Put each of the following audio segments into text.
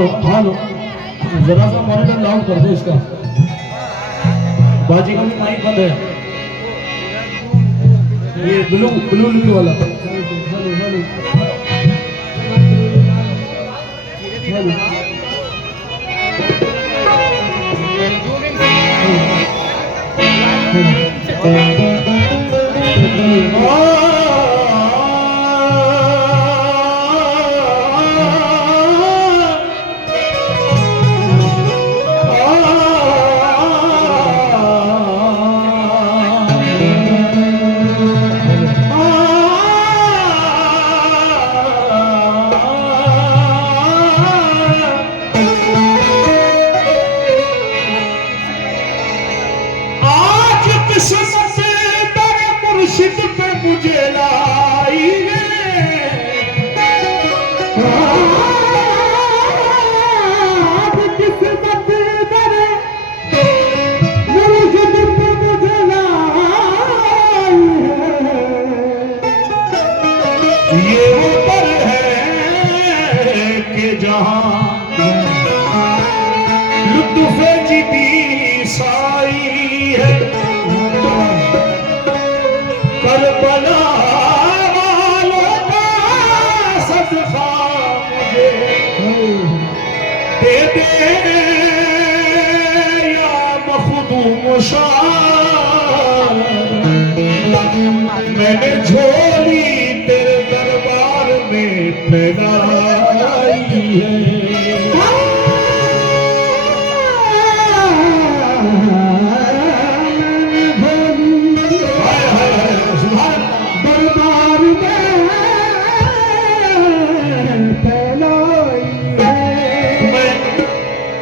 हालो हालो, जरा सा monitor loud कर दो इसका, बाजी का भी माइक बंद है, ये ब्लू ब्लू लिपी वाला। हेलो हेलो मुर्शिद पे मुझे लाई किस्मत मेरे मुर्शिद पे मुझे लाई ये ऊपर है कि जहां लुत्फ जिदी साई है करबला वालों का सदका मुझे दे दे या मखदूम शाह, मैंने झोली तेरे दरबार में फैलाई है।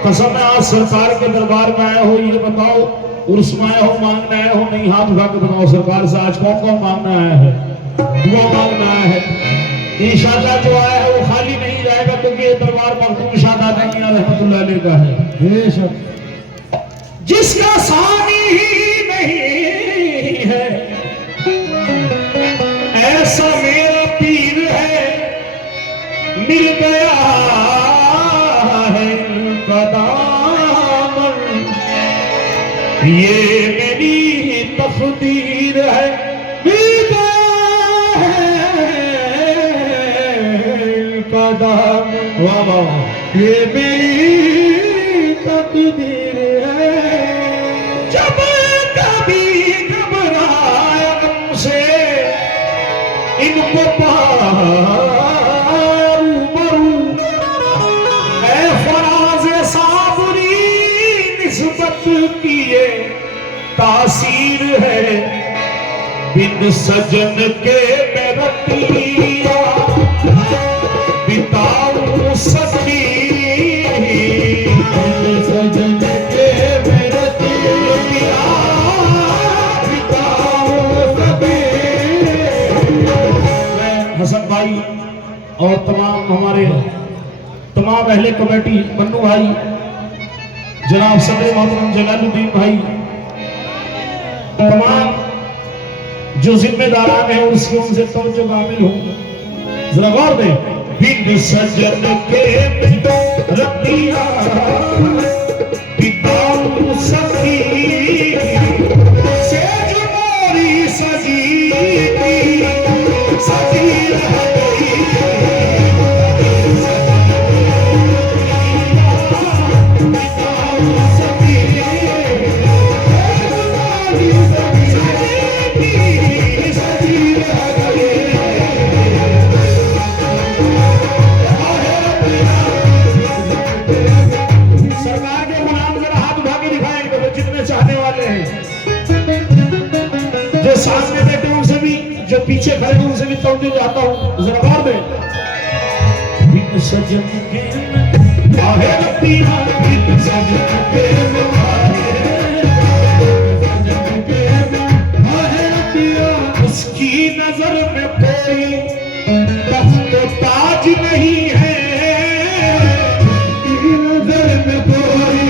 कसम है आज सरकार के दरबार में आया हो, ये बताओ उर्स में आया हो, मांगने आया हो, नहीं हाथ उठा के बताओ सरकार से आज कौन कौन मांगने आया है, दुआ मांगने आया है। इंशाअल्लाह जो आया है वो खाली नहीं जाएगा, क्योंकि ये दरबार मखदूम शाह दादा मियां रहमतुल्लाह अलैह का है, बेशक जिसका सानी ही नहीं है ऐसा मेरा पीर है, मिल गया ये मेरी तकदीर है, कदम ये मेरी तकदीर है। जब कभी घबराया हमसे इनको किए तासीर है, बिन सजन के मैं रतिया बिताऊं सखी, बिन सजन के मैं रतिया बिताऊं सखी। मैं हसन भाई और तमाम हमारे तमाम अहले कमेटी, बन्नू भाई, जनाब सदर मोहतरम जलालुद्दीन भाई, तमाम जो जिम्मेदारान हैं उसकी उनसे तवज्जो कामिल हो, जरा गौर दें। बिन सजन के रतिया बिताऊं सखी, सेज मोरी सजी सजी रह गई, सामने बैठे उनसे भी, जो पीछे खड़े उनसे भी तवज्जो चाहता हूं, जरा गौर दें। बिन सजन के आहे रतिया, बिन सजन के आहे रतिया, उसकी नजर में कोई तख्त ताज नहीं है, नजर में कोई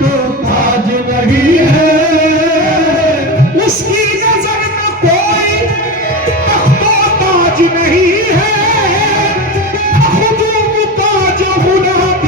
तो ताज नहीं है, उसकी नजर में कोई तख्त ताज नहीं है, खुद ताज गुलाब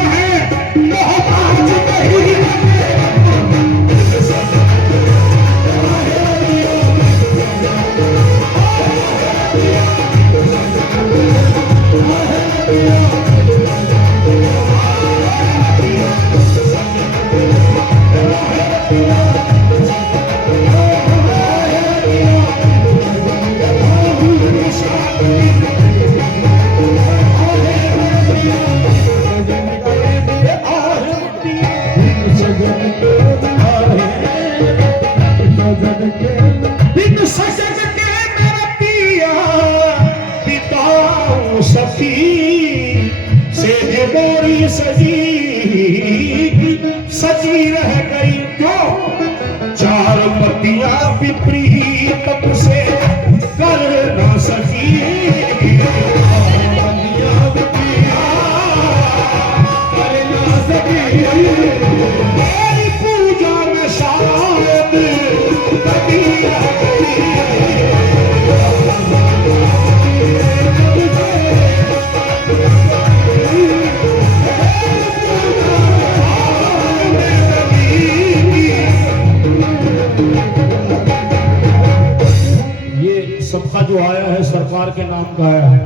सरकार के नाम गाया है,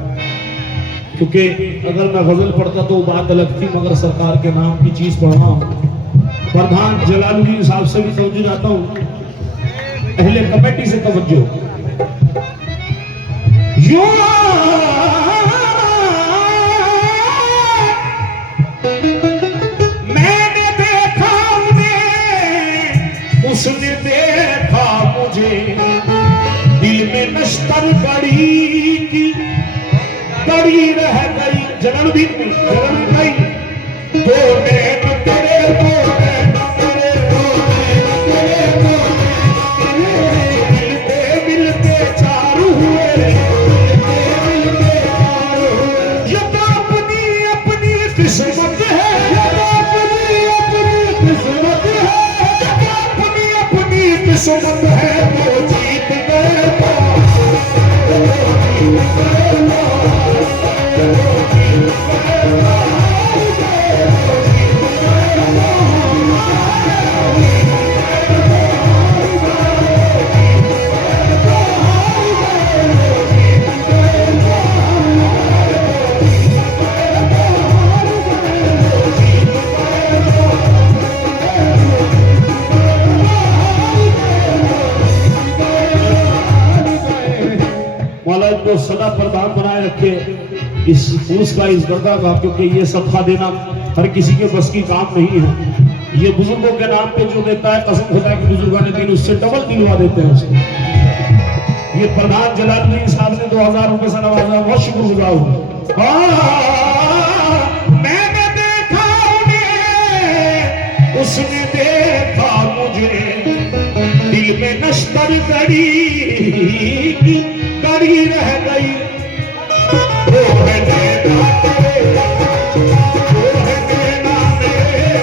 क्योंकि अगर मैं गजल पढ़ता तो बात अलग थी, मगर सरकार के नाम की चीज पढ़ना प्रधान जलालुद्दीन साहब से भी तवज्जो जाता हूँ, अहले कमेटी से तवज्जो। मैंने देखा उन्हें, उसने देखा मुझे, दिल में नश्तर बड़ी की बड़ी रह गई। जलालुद्दीन गई दो नैन तेरे, दो नैन तेरे, दो नैन तेरे, दो नैन मिलते मिलते चार हुए, मिलते चार हुए। ये तो अपनी अपनी किस्मत है, ये तो अपनी अपनी किस्मत है, ये तो अपनी अपनी किस्मत है। वो जीत गए को सदा प्रधान बनाए रखे इस पुरुष का, इस दर्गा का, क्योंकि ये सदका देना हर किसी के बस की काम नहीं है। ये बुजुर्गों के नाम पे जो देता है, कसम खुदा की बुजुर्गों ने दिन उससे डबल दिलवा देते हैं उसको। ये प्रधान जलालुद्दीन साहब ने 2000 रुपए से नवाजा, बहुत शुक्रगुजार हूँ। मैंने देखा उन्हें, उसने देखा मुझे, दिल में नश्तर कड़ी रह गई। वो है नैना तेरे, वो है नैना मेरे,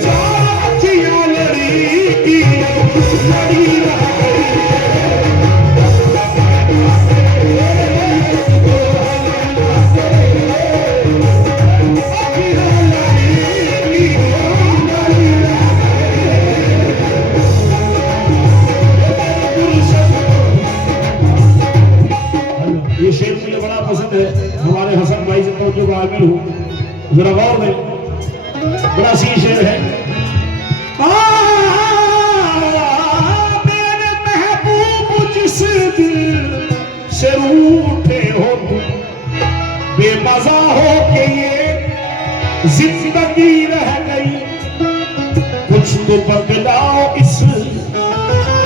चाचियां लड़ी की लड़ी रह गई। ये शेर मुझे बड़ा पसंद है, हमारे हसन भाई से तो जो आमिर हूँ, जरा गौर में, बड़ा सी शेर है। मेरे महबूब जिस दिल से रूठे हो तुम, बेमजा हो के ये जिंदगी रह गई। कुछ तो बदलाओ इस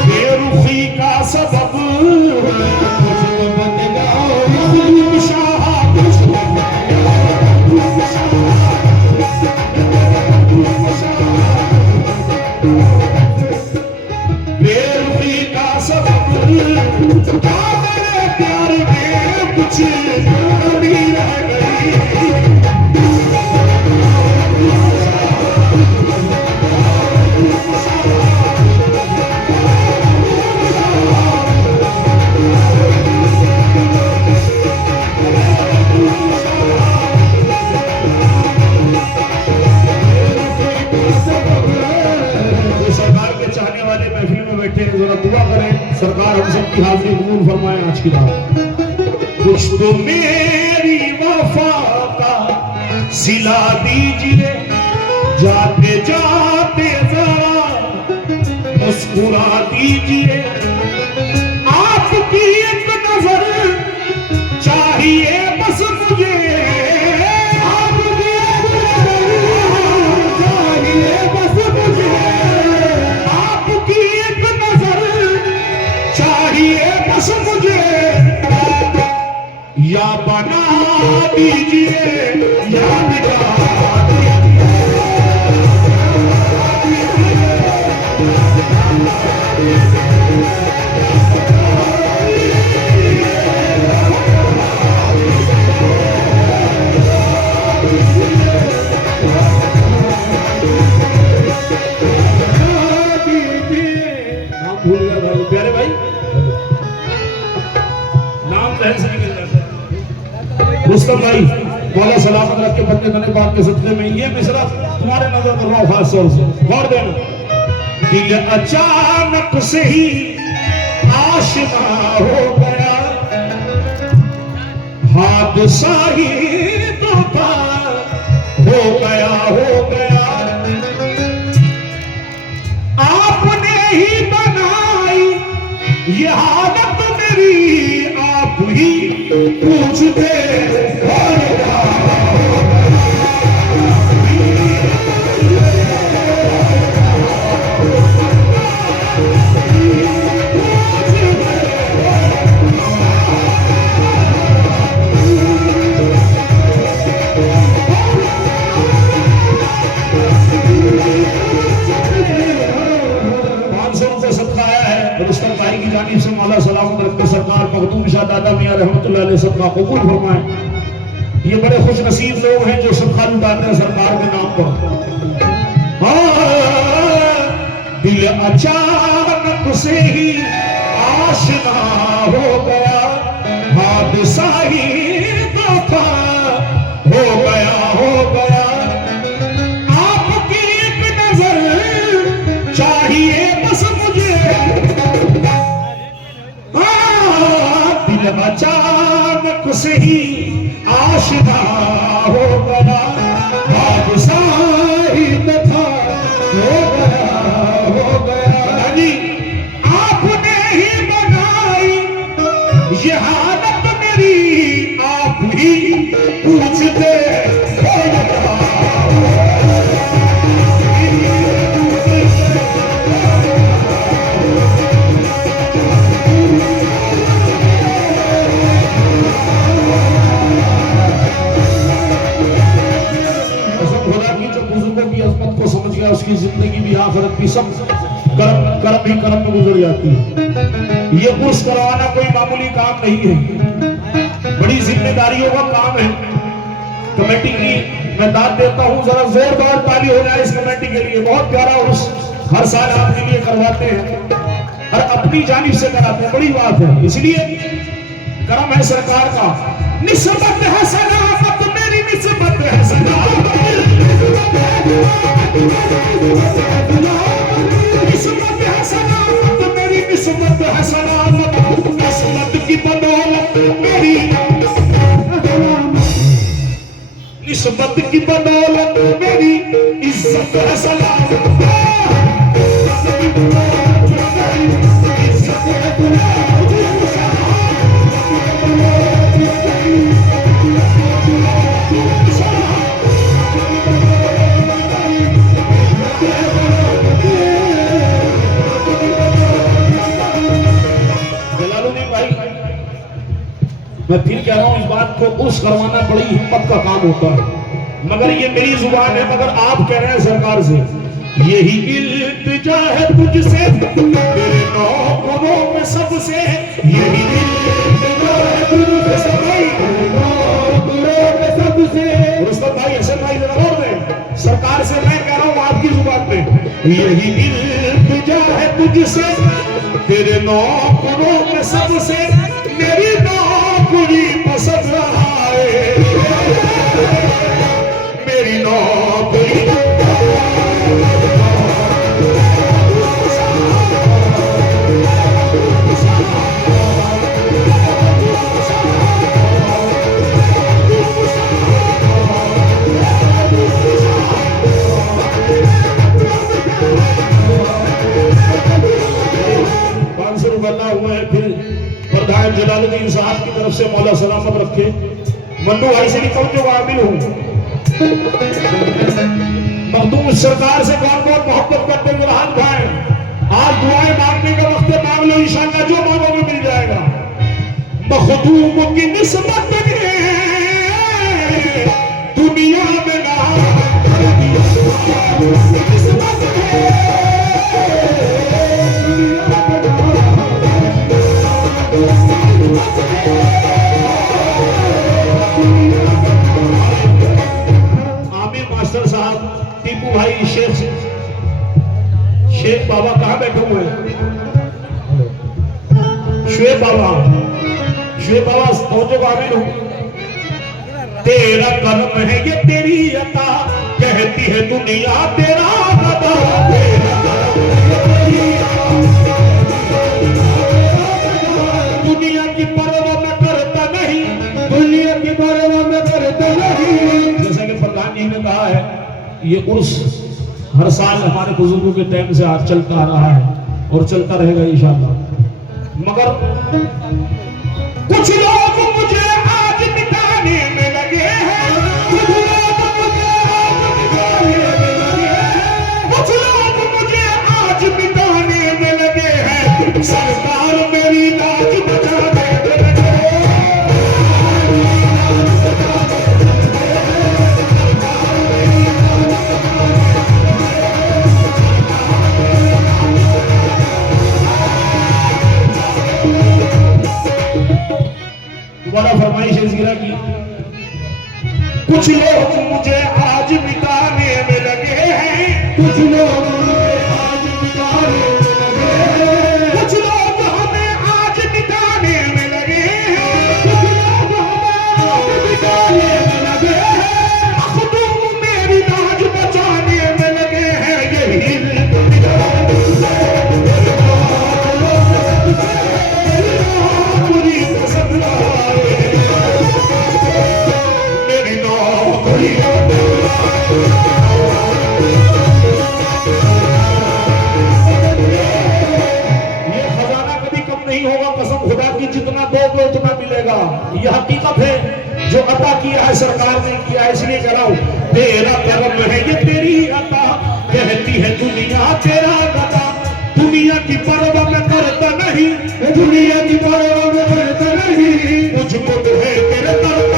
बेरुखी का सबब, कुछ तो बदलाओ इस बेरुखी का सबब, क्या मेरे प्यार में कुछ कमी रह गई। जरा दुआ करें, सरकार हम सबकी हाजिरी कबूल फरमाए। आज की बात, कुछ तो मेरी वफा का सिला दीजिए, जाते जाते जरा मुस्कुरा दीजिए। आपकी एक नजर चाहिए बस मुझे, आपकी एक नजर चाहिए बस मुझे, आपकी एक चाहिए बस मुझे। या बना दीजिए या मिटा दीजिए। नाम भूल गया भाई, प्यारे भाई, नाम जहन से निकल जाता है। रुस्तम भाई, मौला सलामत रख के बंदे तने बात के सदके में ये मिसरा तुम्हारे नजर कर रहा हूं, खास तौर से गौर देना। दिल अचानक से ही आशना हो गया, हादसा ही धोखा हो गया, हो गया। आपने ही बनाई ये हालत मेरी, आप ही पूछते मौला सलामत रखे सरकार मखदूम शाह दादा मियां रहमतुल्लाह अलैह सबका कबूल फरमाए। ये बड़े खुश नसीब लोग हैं जो सबका लुटाते हैं सरकार के नाम पर। दिल अचानक से ही आशना हो गया, हादसा ही धोखा हो गया, हो गया। आपकी एक नजर चाहिए बस मुझे, अचानक से ही आशना हो गया, हादसा ही था हो गया, हो गया। जी आपने ही बनाई ये हालत मेरी, आप ही पूछते उसकी जिंदगी भी आखिरत भी सब कर्म भी कर्म में गुजर जाती है। ये उर्स करवाना कोई मामूली काम नहीं है, बड़ी जिम्मेदारियों का काम है। कमेटी की मैं दाद देता हूँ, जरा जोरदार ताली हो जाए इस कमेटी के लिए। बहुत प्यारा उर्स हर साल आपके लिए करवाते हैं और अपनी जानिब से कराते हैं, बड़ी बात है। इसलिए कर्म है सरकार का। निस्बत है सलामत मेरी, निस्बत है सलामत, निस्बत है सलामत मेरी, निस्बत है सलामत। किस्मत की बदौलत मेरी, निस्बत की बदौलत मेरी इज्जत है सलामत। मैं फिर कह रहा हूं इस बात को, उस करवाना बड़ी हिम्मत का काम होता है। मगर ये मेरी जुबान है, मगर आप कह रहे हैं सरकार से, यही इल्तिजा है तुझसे तेरे नौकरों में सबसे, यही इल्तिजा है तुझसे नौकरों में सबसे। रुस्तम भाई, हसन भाई जरा बोल रहे, सरकार से मैं कह रहा हूं आपकी जुबान में, यही इल्तिजा है तुझसे तेरे नौकरों में सबसे, मेरी नौकरी पसंद रहा है, मेरी नौकरी। हुआ है। फिर प्रधान जलालुद्दीन साहब की तरफ से मौला सलामत रखे। मन्नू भाई से निकल जो आमिल हूँ। मखदूम सरकार से कौन कौन मोहब्बत करते हुए हाथ उठाएं। आज दुआएं मांगने का वक्त है, मांग लो इंशाअल्लाह, जो मांगोगे मिल जाएगा। मखदूम की निस्बत दुनिया में ना आमिर मास्टर साहब, टीपू भाई, शेख बाबा कहाँ बैठे हुए हैं? शुएब बाबा पहुंचो, आमिर हूं। तेरा कर्म है ये तेरी अता, कहती है दुनिया तेरा अता, तेरा कर्म है ये उर्स हर साल हमारे बुजुर्गों के टाइम से आज चलता आ रहा है और चलता रहेगा इंशाअल्लाह। मगर कुछ लोग मुझे आज मिटाने में लगे हैं, कुछ लोग मुझे आज मिटाने में लगे हैं, कुछ लोग मुझे आज मिटाने में लगे हैं। सरकार मेरी लाज बचाने में लगे हैं। दोबारा फरमाइश ज़रा की। कुछ लोग मुझे आज मिटाने में लगे हैं, कुछ लोग मुझे आज मिटाने में लगे हैं, कुछ लोग हमें आज मिटाने में लगे हैं, कुछ लोग हमें आज मिटाने में लगे हैं। मखदूम मेरी लाज बचाने में लगे हैं। यही जितना दोगे उतना मिलेगा। यह हकीकत है जो अता किया है सरकार ने किया है, इसलिए कह रहा हूं तेरा कर्म है ये तेरी अता, कहती है दुनिया तेरा गता। दुनिया की परवाह मैं करता नहीं, दुनिया की परवाह मैं करता नहीं, मुझको तो है तेरे कर्म।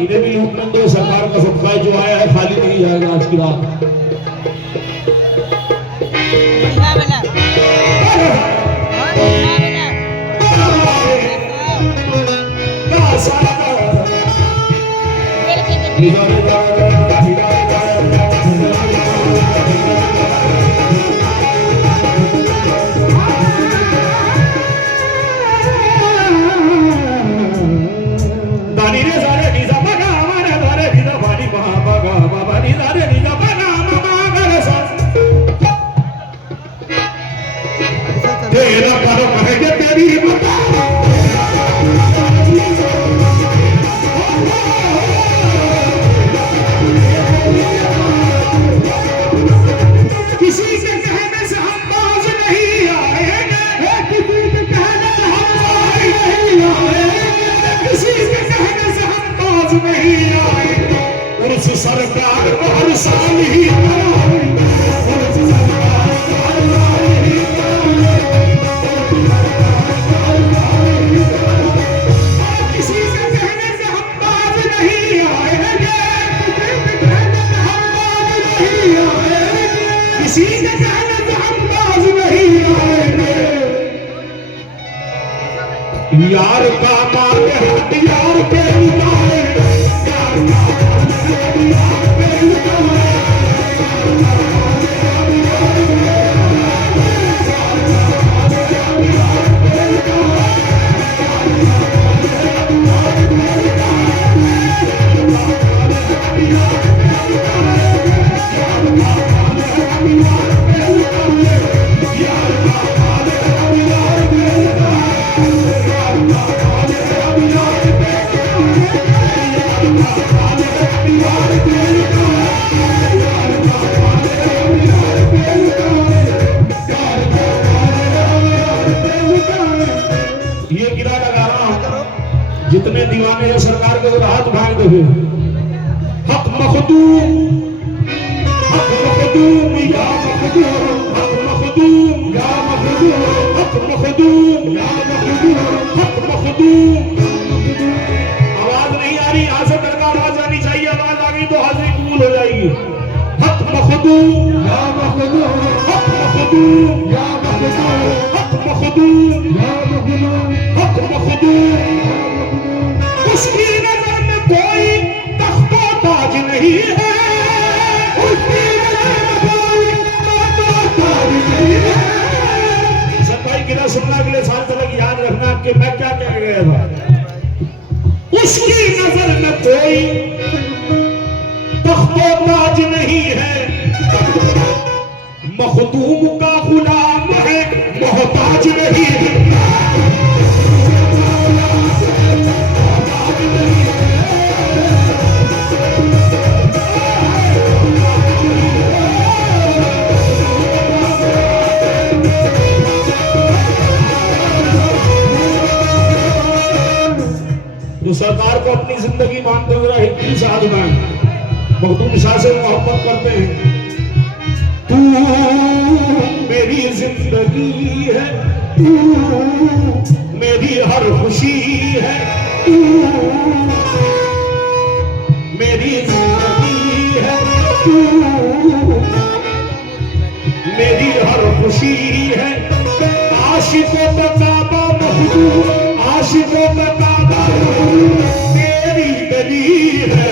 इन्हें भी लूटने दो, सरकार का सदका जो आया है खाली नहीं जाएगा आज की रात। तेरा कर्म है ये तेरी बता। किसी के कहने से हम बाज नहीं आएंगे, किसी के कहने से हम बाज नहीं आएंगे, किसी के कहने से हम बाज नहीं आएंगे। उस सरकार को हर साल ही किसी के कहने से हम बाज नहीं आएंगे। यार का मार हाथ यार के उतारे, यार का मार यार के उतारे। जितने दीवाने हैं सरकार के हाथ भाग दे। हक मखदूम, हक मखदूम, या मखदूम, हक मखदूम, या मखदूम। हक मखदूम। आवाज नहीं आ रही, यहां से करके आवाज आनी चाहिए। आवाज आ गई तो हाजिरी कबूल हो जाएगी। हक मखदूम, हक मखदूम, हक मखदूम, हक मखदूम। उसकी नजर में कोई तख्तो ताज नहीं है, उसकी नजर में कोई तख्तो ताज नहीं है। सब भाई गिरा सुनना, अगले साल तक याद रखना कि मैं क्या कह गया था। उसकी नजर में कोई तख्तो ताज नहीं है, मखदूम का गुलाम है, मोहताज नहीं है। जो सरकार को अपनी जिंदगी मानते हुए हिंदू साधना मखदूम शाह से मोहब्बत करते हैं। तू मेरी जिंदगी है, तू मेरी हर खुशी है, तू मेरी जिंदगी है, तू मेरी हर खुशी है। आशिकों का काबा मखदूम, आशिकों का काबा मेरी गली है।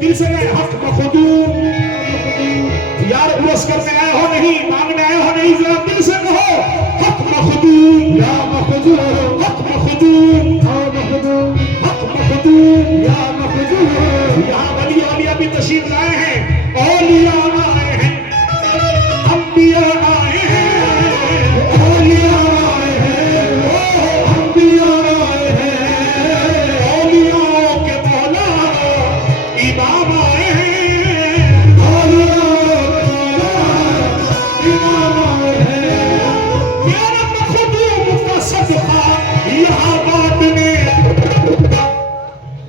दिल से गए हक मखदूम। यार पुरस्कार में आए हो नहीं, मांगने आए हो नहीं, जरा दिल से कहो हक मखदूम, या मखदूम, हक मखदूम, हक मखदूम, या मखदूम। यहाँ वली औलिया भी तशरीफ लाए हैं, औलिया आए हैं, अंबिया आए हैं, औलिया आए हैं, अंबिया आए हैं, औलियाओं के मौला इमाम आए हैं, औलियाओं के मौला इमाम आए हैं। मेरा मखदूम का सदका यहाँ बात में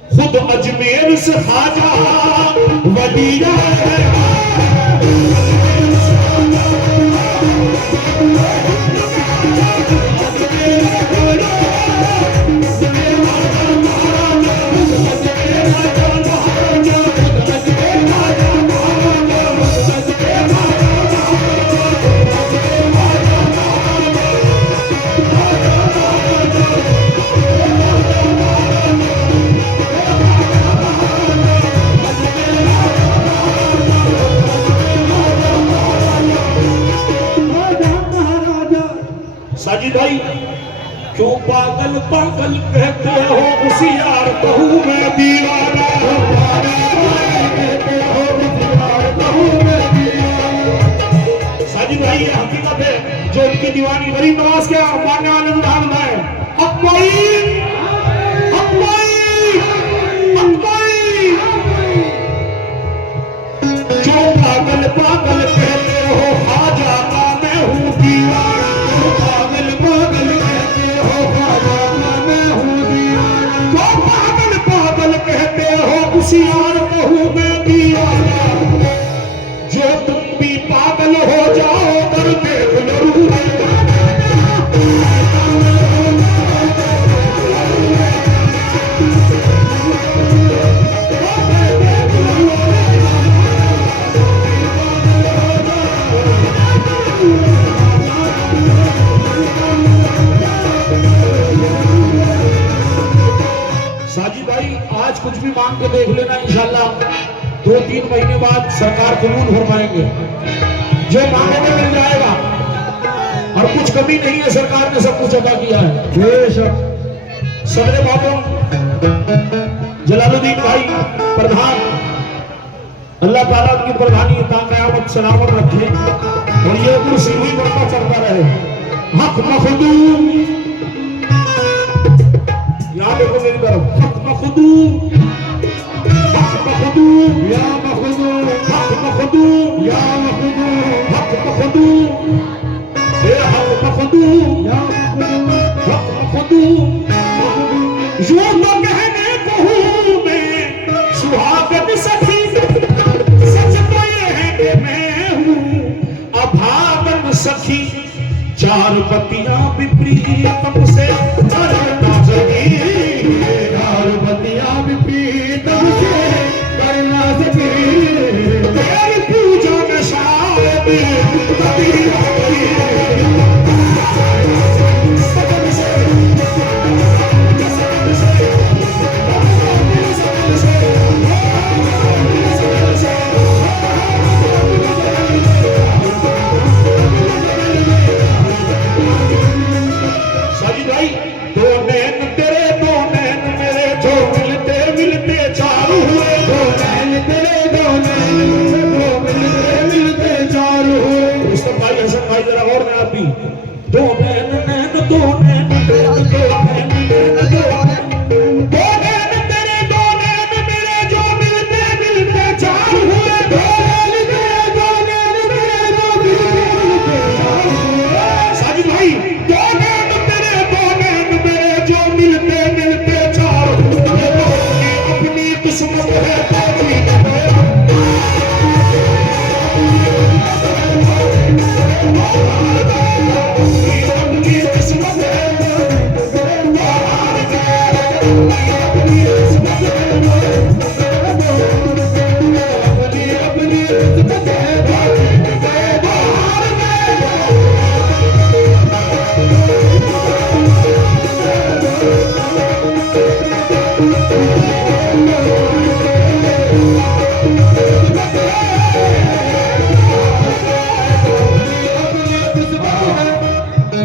खुद अजमेर से खाजा वलिया है। साजिद भाई, क्यों पागल पागल कहते हो उसी यार कहूँ मैं दीवाना, साजिद भाई ये हकीकत है। जो इनकी दीवानी गरीब नवाज के मानने वाले उदाहरण है। हक भाई, हक भाई, हक भाई। जो पागल पागल कहते हो खाजा का मैं हूँ दीवाना, पागल पागल कहते हो खाजा का मैं हूँ दीवाना, जो पागल पागल कहते हो उसी यार कहूँ मैं दीवाना। जो तुम भी पागल हो जाओ कर देख लो। साजिद भाई आज कुछ भी मांग के देख लेना, इंशाल्लाह 2-3 महीने बाद सरकार कबूल फरमाएंगे। जो मांगोगे मिल जाएगा और कुछ कमी नहीं है, सरकार ने सब कुछ अदा किया है। बेशक सदर बाबू जलालुद्दीन भाई प्रधान, अल्लाह ताला उनकी प्रधानी क़यामत सलामत रखे और ये कुर्सी भी बढ़ता चलता रहे। हक मखदूम, यहाँ देखो मेरी तरफ, हक मखदूम, हक मखदूम, या मखदूम, हक मखदूम, या मखदूम, हक मखदूम, हक मखदूम, हक मखदूम। यूं तो कहने को हूं मैं सुहागन सखी, सच तो ये है कि मैं हूं अभागन सखी। चार पतियां विपरीतम से करना सकी, चार पतियां विपरीतम से करना सकी। तेरी पूजा में शायद कभी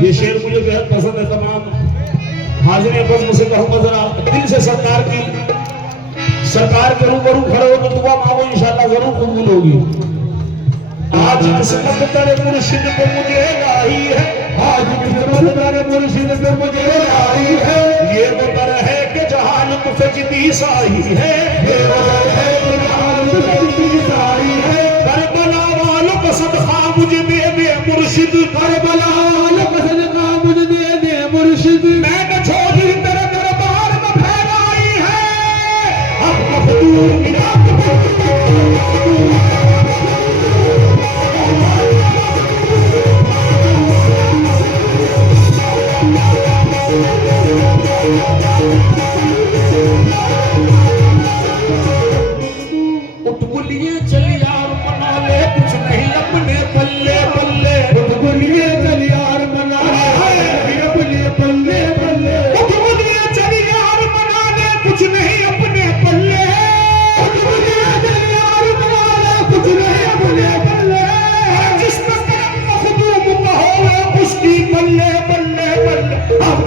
ये शेर मुझे बेहद पसंद है। तमाम हाजिर बस मुझसे कहूंगा जरा दिल से सरकार के रूबरू खड़े हो तो दुआ मांगो, इंशाल्लाह जरूर कबूल होगी। आज किस्मत तेरे मुर्शिद पे मुझे लाई है, आज किस्मत तेरे मुर्शिद पे मुझे लाई है। ये बदर है कि जहान तुफजदी साई है, ये बदर है कि जहान तुफजदी साई है। करबला वालों का सदका मुझे दे दे मुर्शिद, करबला वालों का सदका मुझे दे दे मुर्शिद। मैंने छोड़ी तेरे दरबार में फैलाई है अब मखदूम मिला। उठबुलिए चल यार मना ले, कुछ नहीं अपने पल्ले पल्ले। उठबुलिए चल यार मना ले, अपने पल्ले पल्ले। उठबुलिए चल यार मना ले, कुछ नहीं अपने पल्ले। उठबुलिए चल यार मना ले, कुछ नहीं अपने पल्ले। जिसका करम मखदूम का होवे उसकी पल्ले पल्ले पल्ले। अब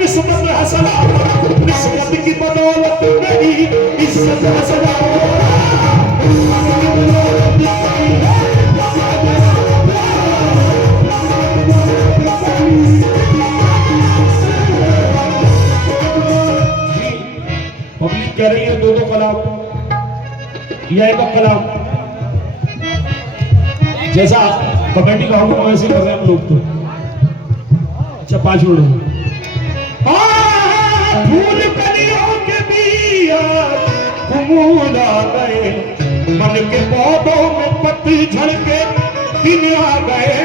निस्बत हसना, निस्बत की बदौलत मेरी इज्जत हसना। पब्लिक कह रही है दो दो कलाम या एक कलाम, जैसा कमेटी का हुक्म वैसे कर रहे हैं हम लोग तो। अच्छा 5 मिनट फूल कलियों के बिया फूल आ गए, मन के पौधों में पतझड़ के दिन आ गए।